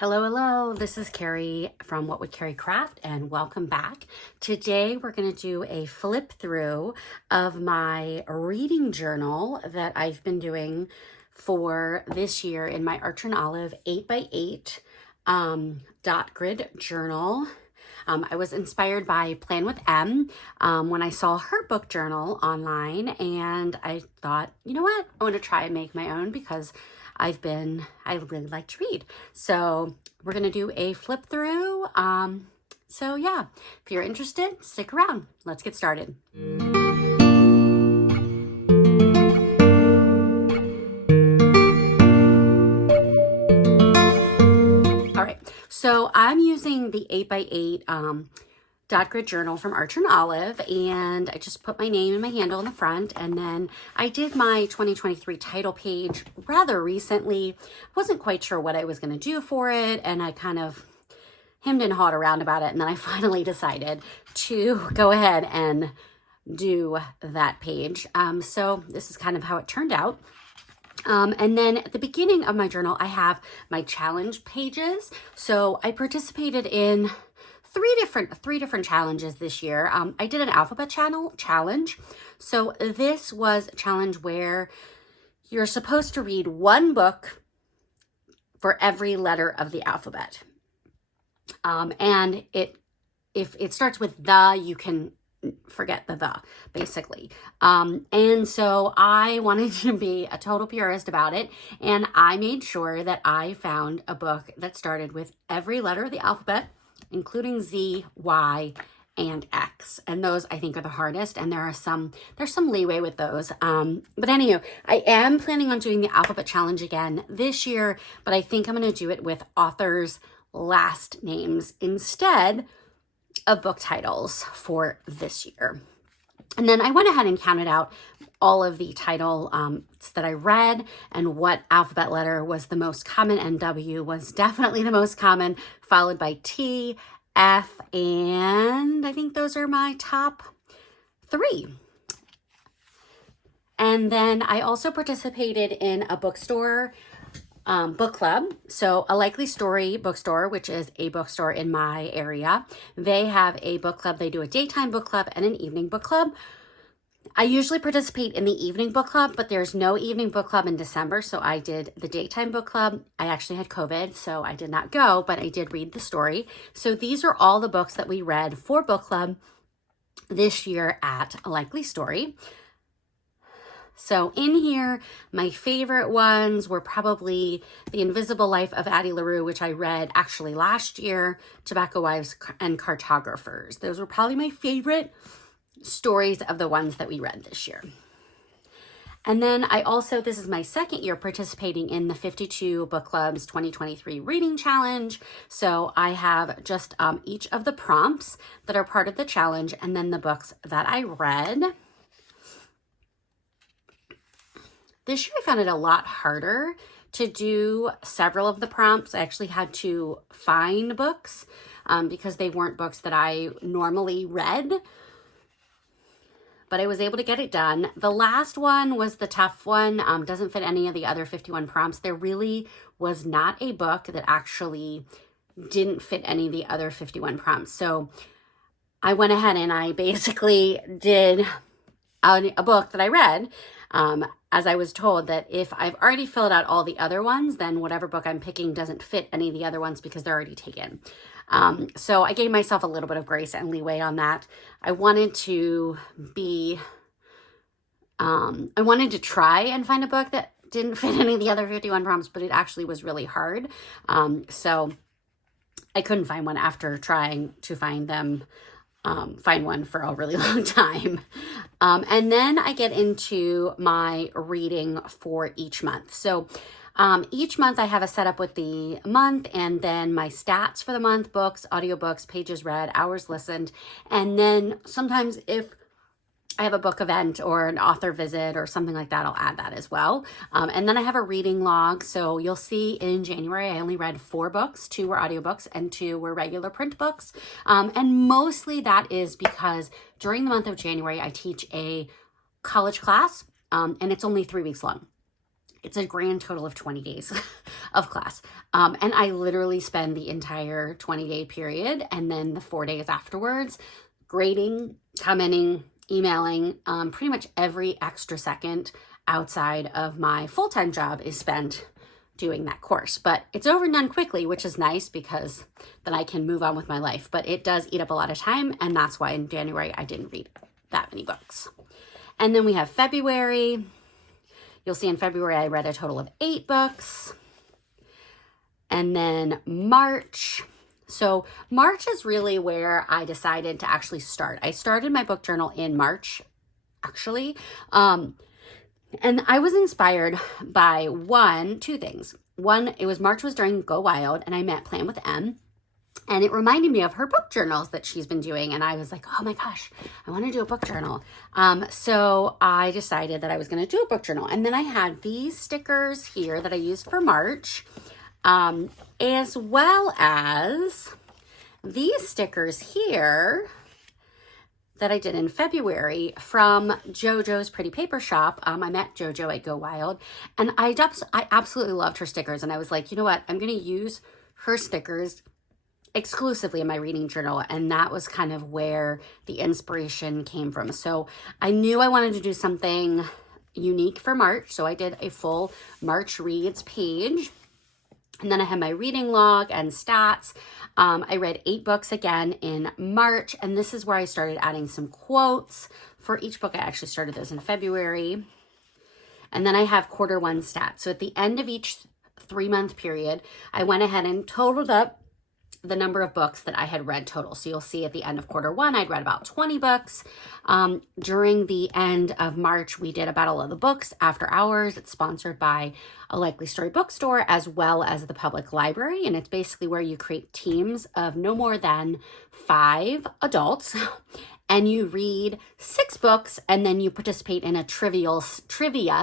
Hello, hello, this is Carrie from WhatWouldCarrieCraft and welcome back. Today we're going to do a flip through of my reading journal that I've been doing for this year in my Archer Olive 8x8 dot grid journal. I was inspired by Plan with M when I saw her book journal online, and I thought, you know what, I want to try and make my own because I really like to read. So we're going to do a flip through. So yeah, if you're interested, stick around. Let's get started. All right, so I'm using the 8x8 dot grid journal from Archer Olive, and I just put my name and my handle in the front, and then I did my 2023 title page rather recently. Wasn't quite sure what I was going to do for it, and I kind of hemmed and hawed around about it, and then I finally decided to go ahead and do that page. So this is kind of how it turned out. And then at the beginning of my journal, I have my challenge pages. So I participated in three different challenges this year. I did an alphabet challenge. So this was a challenge where you're supposed to read one book for every letter of the alphabet. And if it starts with the, you can forget the basically. And so I wanted to be a total purist about it, and I made sure that I found a book that started with every letter of the alphabet, including Z, Y, and X. And those I think are the hardest, and there's some leeway with those. But anyway, I am planning on doing the alphabet challenge again this year, but I think I'm going to do it with authors' last names instead of book titles for this year. And then I went ahead and counted out all of the title that I read and what alphabet letter was the most common, and W was definitely the most common, followed by T, F, and I think those are my top three. And then I also participated in a bookstore book club. So A Likely Story bookstore, which is a bookstore in my area, they have a book club. They do a daytime book club and an evening book club. I usually participate in the evening book club, but there's no evening book club in December, so I did the daytime book club. I actually had COVID, so I did not go, but I did read the story. So these are all the books that we read for book club this year at A Likely Story. So in here, my favorite ones were probably The Invisible Life of Addie LaRue, which I read actually last year, Tobacco Wives and Cartographers. Those were probably my favorite stories of the ones that we read this year. And then I also, this is my second year participating in the 52 Book Club's 2023 Reading Challenge. So I have just each of the prompts that are part of the challenge, and then the books that I read. This year I found it a lot harder to do several of the prompts. I actually had to find books because they weren't books that I normally read, but I was able to get it done. The last one was the tough one. Doesn't fit any of the other 51 prompts. There really was not a book that actually didn't fit any of the other 51 prompts. So I went ahead and I basically did a book that I read, as I was told that if I've already filled out all the other ones, then whatever book I'm picking doesn't fit any of the other ones because they're already taken. So I gave myself a little bit of grace and leeway on that. I wanted to try and find a book that didn't fit any of the other 51 prompts, but it actually was really hard. So I couldn't find one after trying to find one for a really long time. And then I get into my reading for each month. So each month I have a setup with the month, and then my stats for the month, books, audiobooks, pages read, hours listened. And then sometimes if I have a book event or an author visit or something like that, I'll add that as well. And then I have a reading log. So you'll see in January, I only read 4 books. 2 were audiobooks and 2 were regular print books. And mostly that is because during the month of January, I teach a college class, and it's only 3 weeks long. It's a grand total of 20 days of class. And I literally spend the entire 20-day period and then the 4 days afterwards grading, commenting, emailing. Pretty much every extra second outside of my full-time job is spent doing that course. But it's over and done quickly, which is nice because then I can move on with my life. But it does eat up a lot of time, and that's why in January I didn't read that many books. And then we have February. You'll see in February I read a total of 8 books. And then March. So March is really where I decided to actually start. I started my book journal in March, actually. And I was inspired by two things. One, March was during Go Wild, and I met Plan with M. And it reminded me of her book journals that she's been doing. And I was like, oh my gosh, I want to do a book journal. So I decided that I was going to do a book journal. And then I had these stickers here that I used for March, as well as these stickers here that I did in February from Jojo's Pretty Paper Shop. I met Jojo at Go Wild, and I absolutely loved her stickers. And I was like, you know what? I'm going to use her stickers exclusively in my reading journal. And that was kind of where the inspiration came from. So I knew I wanted to do something unique for March. So I did a full March reads page. And then I had my reading log and stats. I read 8 books again in March. And this is where I started adding some quotes for each book. I actually started those in February. And then I have quarter 1 stats. So at the end of each 3-month period, I went ahead and totaled up the number of books that I had read total. So you'll see at the end of quarter 1, I'd read about 20 books. During the end of March, we did a Battle of the Books after hours. It's sponsored by a Likely Story bookstore as well as the public library. And it's basically where you create teams of no more than 5 adults and you read 6 books, and then you participate in a trivia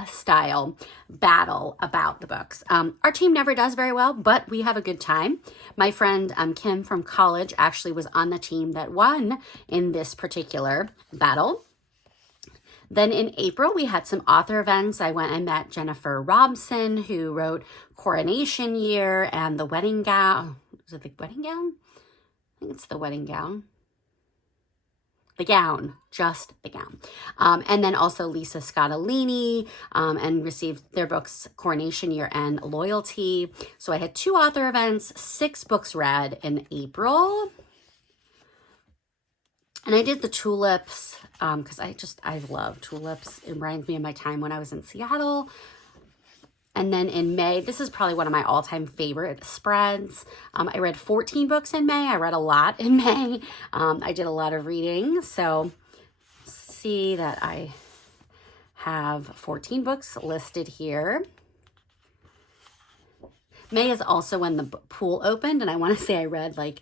style battle about the books. Our team never does very well, but we have a good time. My friend Kim from college actually was on the team that won in this particular battle. Then in April, we had some author events. I went and met Jennifer Robson, who wrote Coronation Year and The Wedding Gown. Was it The Wedding Gown? I think it's The Wedding Gown. The Gown, just The Gown. And then also Lisa Scottolini, and received their books Coronation Year and Loyalty. So I had 2 author events, 6 books read in April. And I did the tulips because I love tulips. It reminds me of my time when I was in Seattle. And then in May, this is probably one of my all-time favorite spreads. I read 14 books in May. I read a lot in May. I did a lot of reading. So see that I have 14 books listed here. May is also when the pool opened. And I want to say I read like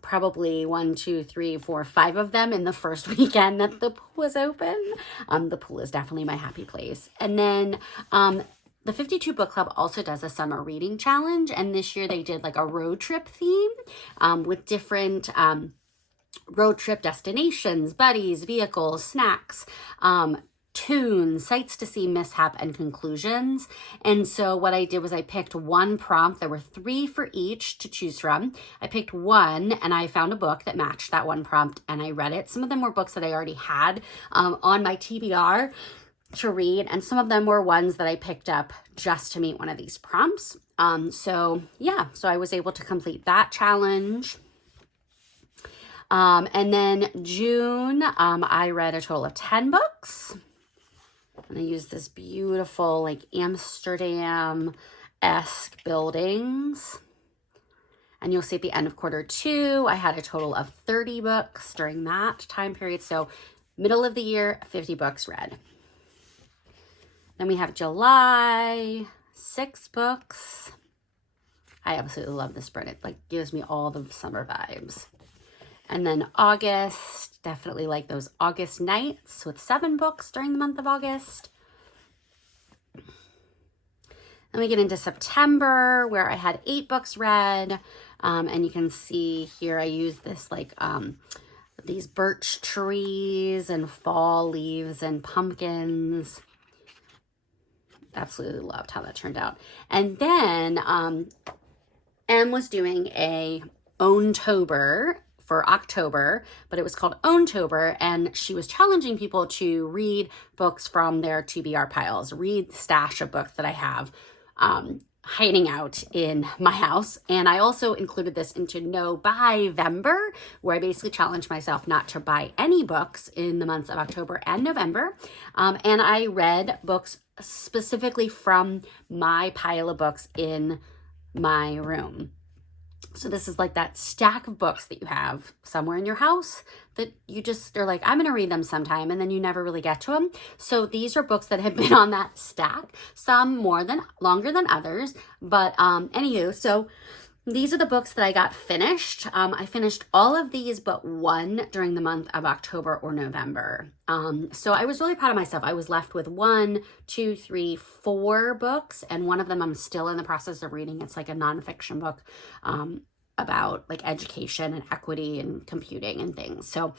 probably 1, 2, 3, 4, 5 of them in the first weekend that the pool was open. The pool is definitely my happy place. And then the 52 Book Club also does a summer reading challenge, and this year they did like a road trip theme with different road trip destinations, buddies, vehicles, snacks, tunes, sights to see, mishap, and conclusions. And so what I did was I picked one prompt. There were 3 for each to choose from. I picked one, and I found a book that matched that one prompt, and I read it. Some of them were books that I already had on my TBR to read, and some of them were ones that I picked up just to meet one of these prompts. So I was able to complete that challenge. And then June, I read a total of 10 books. And I used this beautiful like Amsterdam-esque buildings. And you'll see at the end of quarter 2, I had a total of 30 books during that time period. So middle of the year, 50 books read. Then we have July, 6 books. I absolutely love this spread. It like gives me all the summer vibes. And then August, definitely like those August nights with 7 books during the month of August. Then we get into September where I had 8 books read. And you can see here I use this like these birch trees and fall leaves and pumpkins. absolutely loved how that turned out. And then Em was doing a Owntober for October, but it was called Owntober, and she was challenging people to read books from their TBR piles, read the stash of books that I have hiding out in my house. And I also included this into No Buy-vember, where I basically challenged myself not to buy any books in the months of October and November. And I read books specifically from my pile of books in my room. So this is like that stack of books that you have somewhere in your house that you just are like, I'm going to read them sometime, and then you never really get to them. So these are books that have been on that stack, some longer than others, but anywho, so these are the books that I got finished. I finished all of these but one during the month of October or November. So I was really proud of myself. I was left with 1, 2, 3, 4 books, and one of them I'm still in the process of reading. It's like a nonfiction book about like education and equity and computing and things. So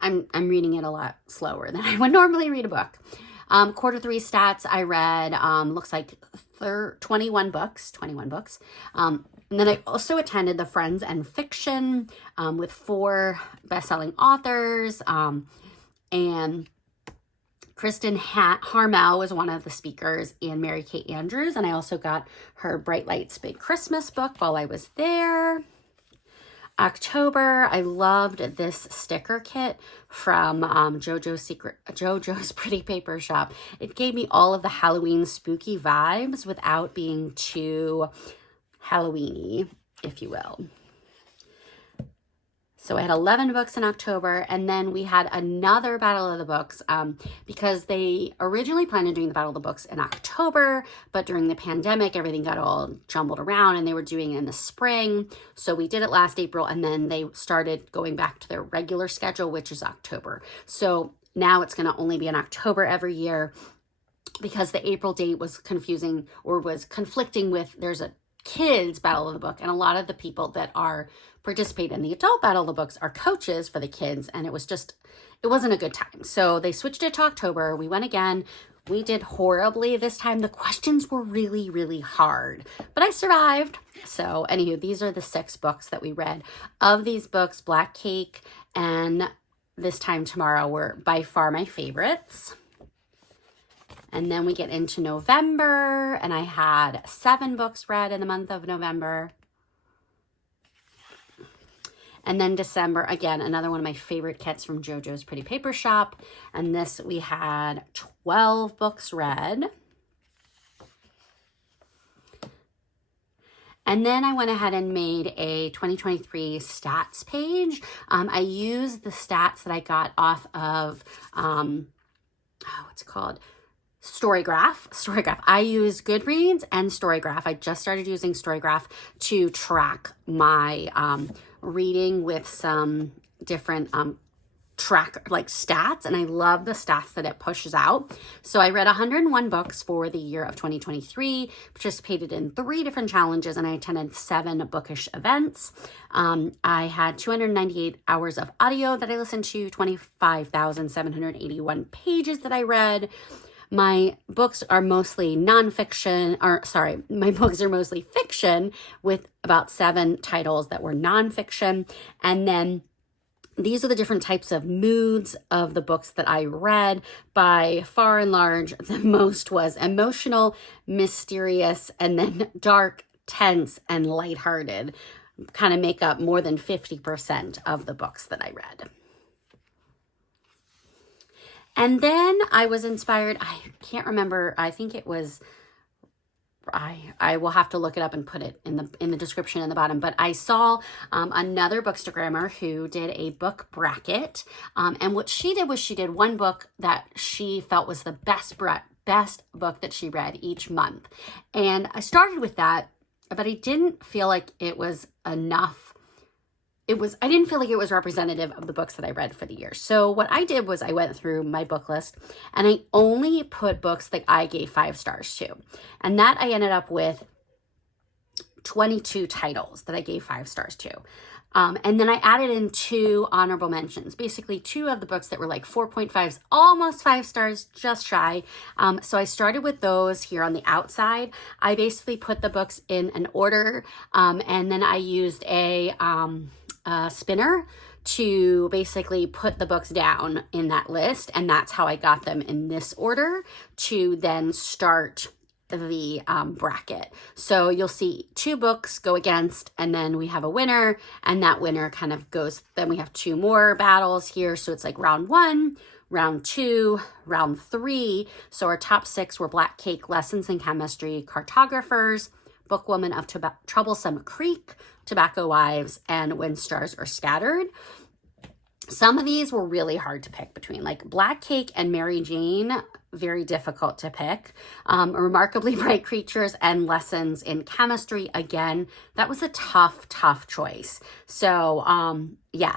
I'm reading it a lot slower than I would normally read a book. Quarter 3 stats, I read, looks like 21 books. And then I also attended the Friends and Fiction with 4 best-selling authors. And Kristen Harmel was one of the speakers, and Mary Kate Andrews. And I also got her Bright Lights Big Christmas book while I was there. October, I loved this sticker kit from Jojo's Pretty Paper Shop. It gave me all of the Halloween spooky vibes without being too Halloween-y, if you will. So I had 11 books in October, and then we had another Battle of the Books because they originally planned on doing the Battle of the Books in October, but during the pandemic, everything got all jumbled around, and they were doing it in the spring. So we did it last April, and then they started going back to their regular schedule, which is October. So now it's going to only be in October every year because the April date was confusing or was conflicting with there's a kids Battle of the Book, and a lot of the people that are participate in the adult Battle of the Books are coaches for the kids, and it wasn't a good time. So they switched it to October. We went again. We did horribly this time. The questions were really, really hard, but I survived. So anywho, these are the 6 books that we read. Of these books, Black Cake and This Time Tomorrow were by far my favorites. And then we get into November, and I had 7 books read in the month of November. And then December, again, another one of my favorite kits from Jojo's Pretty Paper Shop. And this, we had 12 books read. And then I went ahead and made a 2023 stats page. I used the stats that I got off of, what's it called? Storygraph. I use Goodreads and Storygraph. I just started using Storygraph to track my reading with some different stats, and I love the stats that it pushes out. So I read 101 books for the year of 2023, participated in 3 different challenges, and I attended 7 bookish events. I had 298 hours of audio that I listened to, 25,781 pages that I read. My books are mostly fiction with about 7 titles that were nonfiction. And then these are the different types of moods of the books that I read. By far and large, the most was emotional, mysterious, and then dark, tense, and lighthearted. Kind of make up more than 50% of the books that I read. And then I was inspired, I can't remember, I think it was, I will have to look it up and put it in the description in the bottom, but I saw another bookstagrammer who did a book bracket, and what she did was she did one book that she felt was the best book that she read each month. And I started with that, but I didn't feel like it was enough. I didn't feel like it was representative of the books that I read for the year. So what I did was I went through my book list, and I only put books that I gave 5 stars to. And that I ended up with 22 titles that I gave 5 stars to. And then I added in 2 honorable mentions, basically 2 of the books that were like 4.5s, almost 5 stars, just shy. So I started with those here on the outside. I basically put the books in an order, and then I used a spinner to basically put the books down in that list. And that's how I got them in this order to then start the bracket. So you'll see 2 books go against, and then we have a winner, and that winner kind of goes, then we have 2 more battles here. So it's like round 1, round 2, round 3. So our top 6 were Black Cake, Lessons in Chemistry, Cartographers, Bookwoman of Troublesome Creek, Tobacco Wives, and When Stars Are Scattered. Some of these were really hard to pick between, like Black Cake and Mary Jane, very difficult to pick. Remarkably Bright Creatures and Lessons in Chemistry, again, that was a tough choice. So yeah.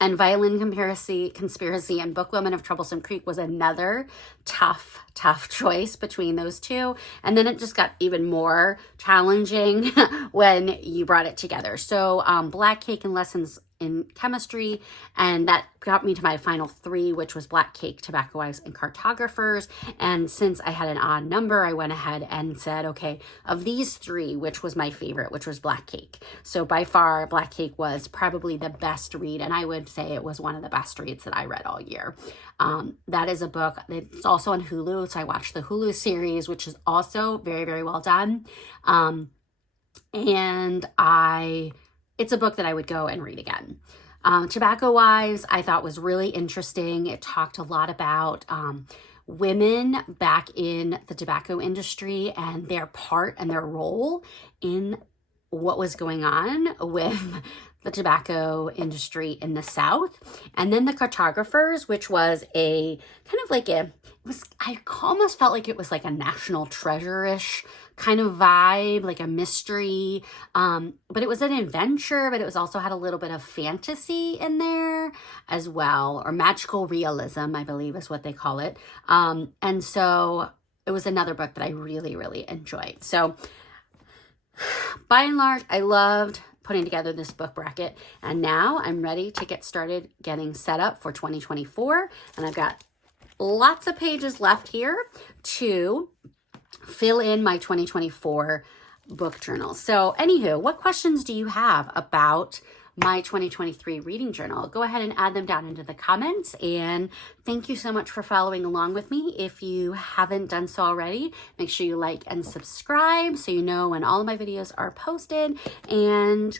And Violin Conspiracy and Bookwoman of Troublesome Creek was another tough choice between those 2. And then it just got even more challenging when you brought it together. So Black Cake and Lessons in Chemistry, and that got me to my final 3, which was Black Cake, Tobacco Wives, and Cartographers. And since I had an odd number, I went ahead and said, okay, of these 3, which was my favorite, which was Black Cake. So by far, Black Cake was probably the best read, and I would say it was one of the best reads that I read all year. That is a book, it's also on Hulu, so I watched the Hulu series, which is also very, very well done. It's a book that I would go and read again. Tobacco Wives, I thought was really interesting. It talked a lot about women back in the tobacco industry and their part and their role in what was going on with the tobacco industry in the South. And then the Cartographers, which was a kind of like I almost felt like it was like a National Treasure-ish kind of vibe, like a mystery. But it was an adventure, but it was also had a little bit of fantasy in there as well, or magical realism, I believe is what they call it. And so it was another book that I really, really enjoyed. So by and large, I loved putting together this book bracket, and now I'm ready to get started getting set up for 2024. And I've got lots of pages left here to fill in my 2024 book journal. So anywho, what questions do you have about my 2023 reading journal? Go ahead and add them down into the comments. And thank you so much for following along with me. If you haven't done so already, make sure you like and subscribe so you know when all of my videos are posted. And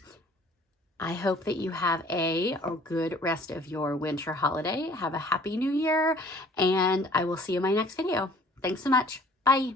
I hope that you have a good rest of your winter holiday. Have a happy new year, and I will see you in my next video. Thanks so much. Bye.